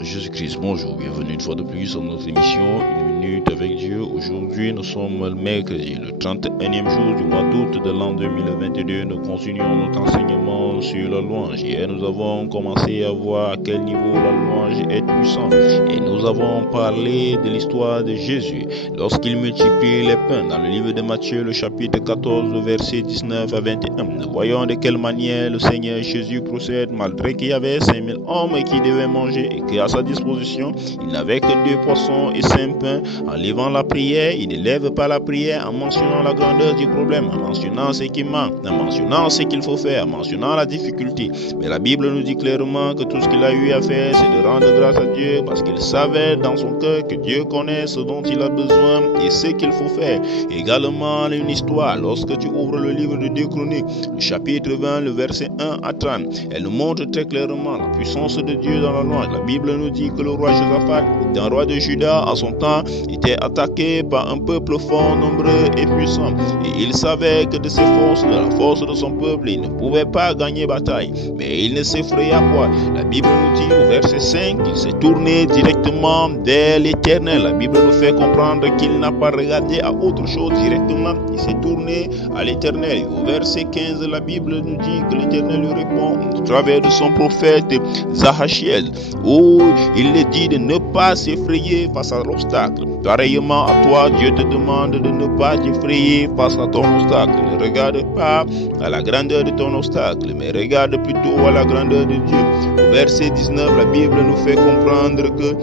Jésus-Christ, bonjour, bienvenue une fois de plus sur notre émission Une minute avec Dieu. Aujourd'hui, nous sommes le mercredi, le 31e jour du mois d'août de l'an 2022. Nous continuons notre enseignement sur la louange. Hier, nous avons commencé à voir à quel niveau la louange est puissante. Et nous avons parlé de l'histoire de Jésus lorsqu'il multiplie les pains dans le livre de Matthieu, le chapitre 14, le verset 19 à 21. Nous voyons de quelle manière le Seigneur Jésus procède malgré qu'il y avait 5000 hommes qui devaient manger et qu'à sa disposition, il n'avait que 2 poissons et 5 pains. En levant la prière, il ne lève pas la prière en mentionnant la grandeur du problème, en mentionnant ce qui manque, en mentionnant ce qu'il faut faire, en mentionnant la difficulté. Mais la Bible nous dit clairement que tout ce qu'il a eu à faire, c'est de rendre grâce à Dieu parce qu'il savait dans son cœur que Dieu connaît ce dont il a besoin et ce qu'il faut faire. Également, une histoire, lorsque tu ouvres le livre de 2 Chroniques, le chapitre 20, le verset 1 à 30, elle nous montre très clairement la puissance de Dieu dans la louange. La Bible nous dit que le roi Josaphat, un roi de Juda à son temps, était attaqué par un peuple fort, nombreux et puissant. Et il savait que de ses forces, de la force de son peuple, il ne pouvait pas gagner bataille. Mais il ne s'effraya pas. La Bible nous dit au verset 5 qu'il s'est tourné directement vers l'Éternel. La Bible nous fait comprendre qu'il n'a pas regardé à autre chose directement. Il s'est tourné à l'Éternel. Au verset 15, la Bible nous dit que l'Éternel lui répond au travers de son prophète Zachachiel, où il le dit de ne pas s'effrayer face à l'obstacle. Pareillement à toi, Dieu te demande de ne pas t'effrayer face à ton obstacle. Ne regarde pas à la grandeur de ton obstacle, mais regarde plutôt à la grandeur de Dieu. Au verset 19, la Bible nous fait comprendre que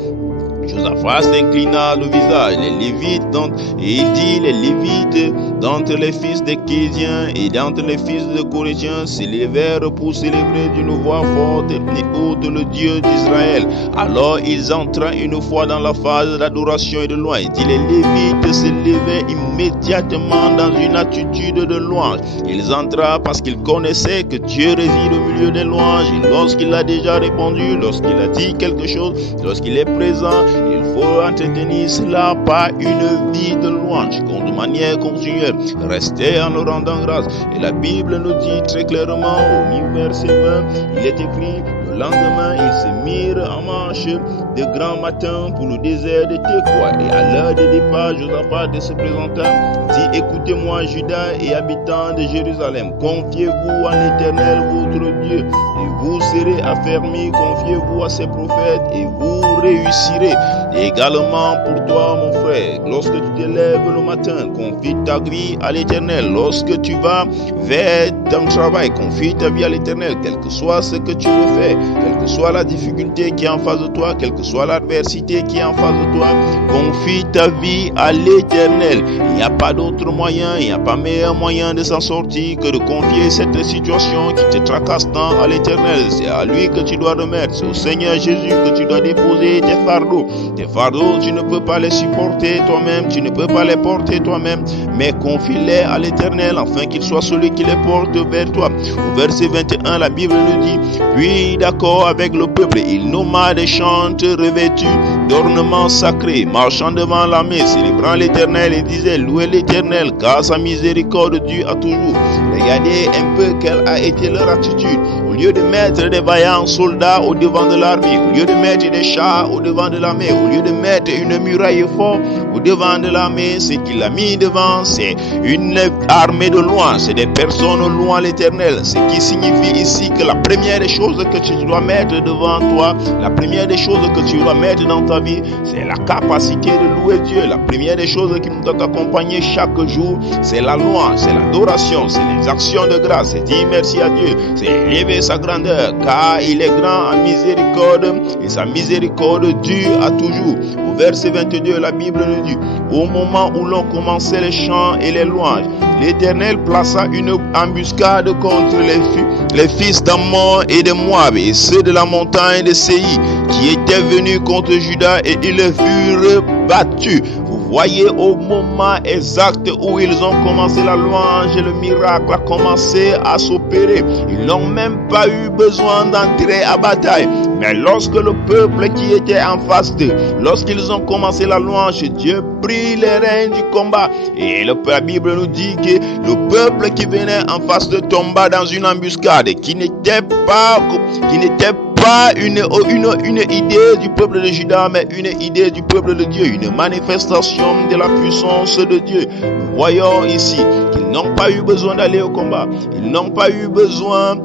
Josaphat s'inclina le visage, les Lévites, et il dit les Lévites d'entre les fils des Kéziens et d'entre les fils de Corétiens s'élevèrent pour célébrer d'une voix forte et haute le Dieu d'Israël. Alors ils entrèrent une fois dans la phase d'adoration et de louange. Il dit les Lévites s'élevaient immédiatement dans une attitude de louange. Ils entrèrent parce qu'ils connaissaient que Dieu réside au milieu des louanges. Et lorsqu'il a déjà répondu, lorsqu'il a dit quelque chose, lorsqu'il est présent, il faut entretenir cela par une vie de louange, de manière continuelle. Rester en nous rendant grâce. Et la Bible nous dit très clairement au verset 20, il est écrit: le lendemain, ils se mirent en marche de grand matin pour le désert de Tekoa. Et à l'heure de départ, Josaphat se présenta, dit: écoutez-moi, Juda et habitants de Jérusalem, confiez-vous en l'Éternel votre Dieu, et vous serez affermis, confiez-vous à ses prophètes, et vous réussirez. Et également pour toi, mon frère, lorsque tu te lèves le matin, confie ta vie à l'Éternel. Lorsque tu vas vers ton travail, confie ta vie à l'Éternel, quel que soit ce que tu veux faire, quelle que soit la difficulté qui est en face de toi, quelle que soit l'adversité qui est en face de toi, confie ta vie à l'Éternel. Il n'y a pas d'autre moyen, il n'y a pas meilleur moyen de s'en sortir que de confier cette situation qui te tracasse tant à l'Éternel. C'est à lui que tu dois remettre, c'est au Seigneur Jésus que tu dois déposer tes fardeaux. Tes fardeaux, tu ne peux pas les supporter toi-même, tu ne peux pas les porter toi-même, mais confie-les à l'Éternel afin qu'il soit celui qui les porte vers toi. Au verset 21, la Bible nous dit: puis d'accord avec le peuple, il nomma des chantres revêtus d'ornements sacrés, marchant devant l'armée, célébrant l'Éternel et disait: louez l'Éternel, car sa miséricorde dure à toujours. Regardez un peu quelle a été leur attitude. Au lieu de mettre des vaillants soldats au devant de l'armée, au lieu de mettre des chars au devant de l'armée, au lieu de mettre une muraille forte au devant de l'armée, ce qu'il a mis devant, c'est une armée de louange. C'est des personnes louant l'Éternel. Ce qui signifie ici que la première des choses que tu dois mettre devant toi, la première des choses que tu dois mettre dans ta vie, c'est la capacité de louer Dieu. La première des choses qui nous doit accompagner chaque jour, c'est la louange, c'est l'adoration, c'est les actions de grâce, c'est dire merci à Dieu, c'est élever sa grandeur, car il est grand en miséricorde et sa miséricorde dure à toujours. Au verset 22, la Bible nous dit: au moment où l'on commençait les chants et les louanges, l'Éternel plaça une embuscade contre les fils d'Ammon et de Moab et ceux de la montagne de Séir qui étaient venus contre Juda, et ils furent battus. Vous voyez, au moment exact où ils ont commencé la louange, le miracle a commencé à s'opérer. Ils n'ont même pas eu besoin d'entrer à bataille. Mais lorsque le peuple qui était en face d'eux, lorsqu'ils ont commencé la louange, Dieu prit les rênes du combat. Et la Bible nous dit que le peuple qui venait en face de tomba dans une embuscade, qui n'était pas pas une idée du peuple de Juda, mais une idée du peuple de Dieu, une manifestation de la puissance de Dieu. Nous voyons ici qu'ils n'ont pas eu besoin d'aller au combat, ils n'ont pas eu besoin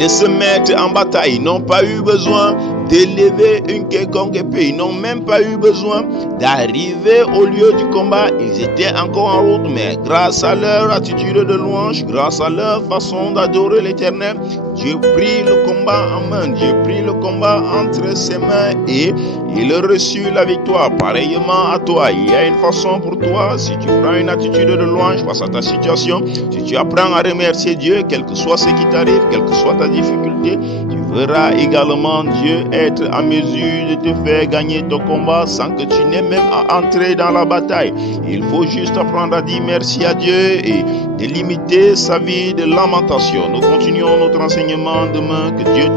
de se mettre en bataille, ils n'ont pas eu besoin d'élever une quelconque épée, ils n'ont même pas eu besoin d'arriver au lieu du combat. Ils étaient encore en route, mais grâce à leur attitude de louange, grâce à leur façon d'adorer l'Éternel, Dieu prit le combat en main, Dieu prit le combat entre ses mains et il reçut la victoire. Pareillement à toi, il y a une façon pour toi, si tu prends une attitude de louange face à ta situation, si tu apprends à remercier Dieu, quel que soit ce qui t'arrive, quelle que soit ta difficulté, tu verras également Dieu être en mesure de te faire gagner ton combat sans que tu n'aies même à entrer dans la bataille. Il faut juste apprendre à dire merci à Dieu et de limiter sa vie de lamentation. Nous continuons notre enseignement demain. Que Dieu te